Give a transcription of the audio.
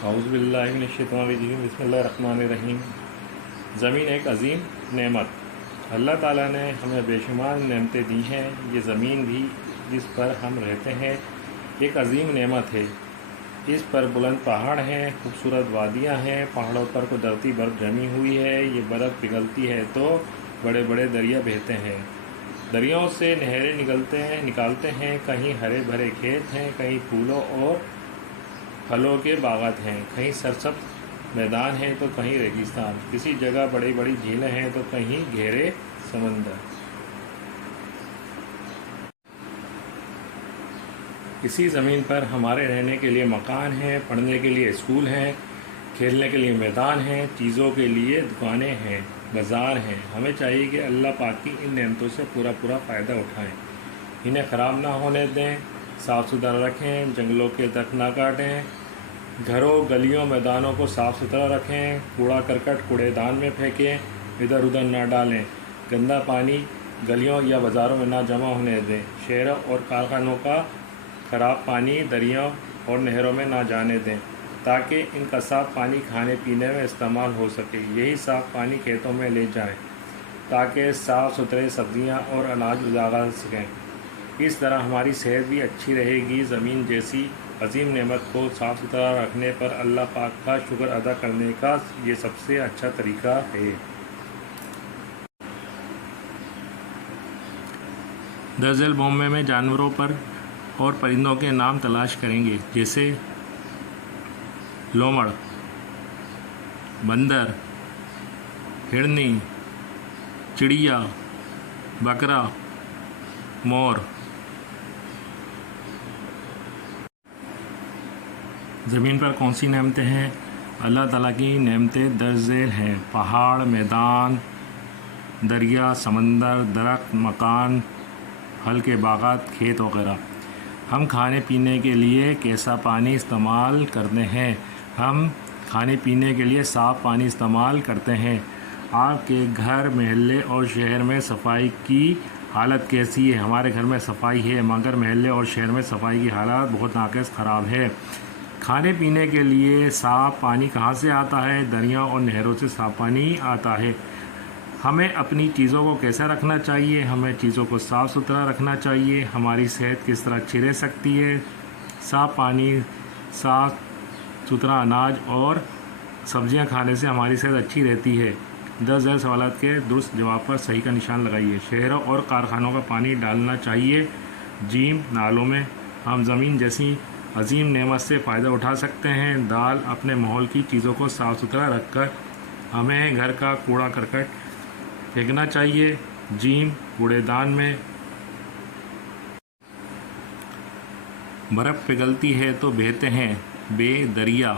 औज़ु बिल्लाहि मिनश्शैतानिर्रजीम बिस्मिल्लाहिर्रहमानिर्रहीम। ज़मीन एक अज़ीम नेमत, अल्लाह ताला ने हमें बेशुमार नेमतें दी हैं। ये ज़मीन भी जिस पर हम रहते हैं एक अज़ीम नेमत है। इस पर बुलंद पहाड़ हैं, खूबसूरत वादियाँ हैं, पहाड़ों पर कुदरती बर्फ़ जमी हुई है। ये बर्फ़ पिघलती है तो बड़े बड़े दरिया बहते हैं, दरियाओं से नहरें निकालते हैं। कहीं हरे भरे खेत हैं, कहीं फूलों और फलों के बागात हैं, कहीं सरसब्ज़ मैदान हैं तो कहीं रेगिस्तान। किसी जगह बड़ी बड़ी झीलें हैं तो कहीं गहरे समंदर। इसी ज़मीन पर हमारे रहने के लिए मकान हैं, पढ़ने के लिए स्कूल हैं, खेलने के लिए मैदान हैं, चीज़ों के लिए दुकानें हैं, बाज़ार हैं। हमें चाहिए कि अल्लाह पाक की इन नेमतों से पूरा फ़ायदा उठाएं, इन्हें ख़राब ना होने दें, साफ़ सुथरा रखें, जंगलों के दरख्त ना काटें, घरों गलियों मैदानों को साफ़ सुथरा रखें, कूड़ा करकट कूड़ेदान में फेंकें, इधर उधर ना डालें, गंदा पानी गलियों या बाज़ारों में ना जमा होने दें, शहरों और कारखानों का ख़राब पानी दरियाओं और नहरों में ना जाने दें, ताकि इनका साफ़ पानी खाने पीने में इस्तेमाल हो सके। यही साफ़ पानी खेतों में ले जाएं, ताकि साफ़ सुथरे सब्ज़ियाँ और अनाज उगा सकें। इस तरह हमारी सेहत भी अच्छी रहेगी। ज़मीन जैसी अजीम नेमत को साफ़ सुथरा रखने पर अल्लाह पाक का शुक्र अदा करने का ये सबसे अच्छा तरीका है। दरअसल बॉम्बे में जानवरों पर और परिंदों के नाम तलाश करेंगे, जैसे लोमड़, बंदर, हिरनी, चिड़िया, बकरा, मोर। ज़मीन पर कौन सी नेमतें हैं? अल्लाह ताला की नेमतें दर्ज झेल हैं। पहाड़, मैदान, दरिया, समंदर, दरख्त, मकान, फल के बागात, खेत वगैरह। हम खाने पीने के लिए कैसा पानी इस्तेमाल करते हैं? हम खाने पीने के लिए साफ़ पानी इस्तेमाल करते हैं। आपके घर, महल्ले और शहर में सफाई की हालत कैसी है? हमारे घर में सफाई है, मगर महल्ले और शहर में सफाई की हालत बहुत नाक़िस ख़राब है। खाने पीने के लिए साफ़ पानी कहाँ से आता है? दरियाओं और नहरों से साफ़ पानी आता है। हमें अपनी चीज़ों को कैसा रखना चाहिए? हमें चीज़ों को साफ़ सुथरा रखना चाहिए। हमारी सेहत किस तरह अच्छी रह सकती है? साफ़ पानी, साफ़ सुथरा अनाज और सब्जियां खाने से हमारी सेहत अच्छी रहती है। 10 सवालात के दुरुस्त जवाब पर सही का निशान लगाइए। शहरों और कारखानों का पानी डालना चाहिए झील नालों में। हम ज़मीन जैसी अजीम नेमत से फ़ायदा उठा सकते हैं। दाल अपने माहौल की चीज़ों को साफ़ सुथरा रखकर हमें घर का कूड़ा करकट फेंकना चाहिए झील कूड़ेदान में। बर्फ़ पिघलती है तो बहते हैं दरिया।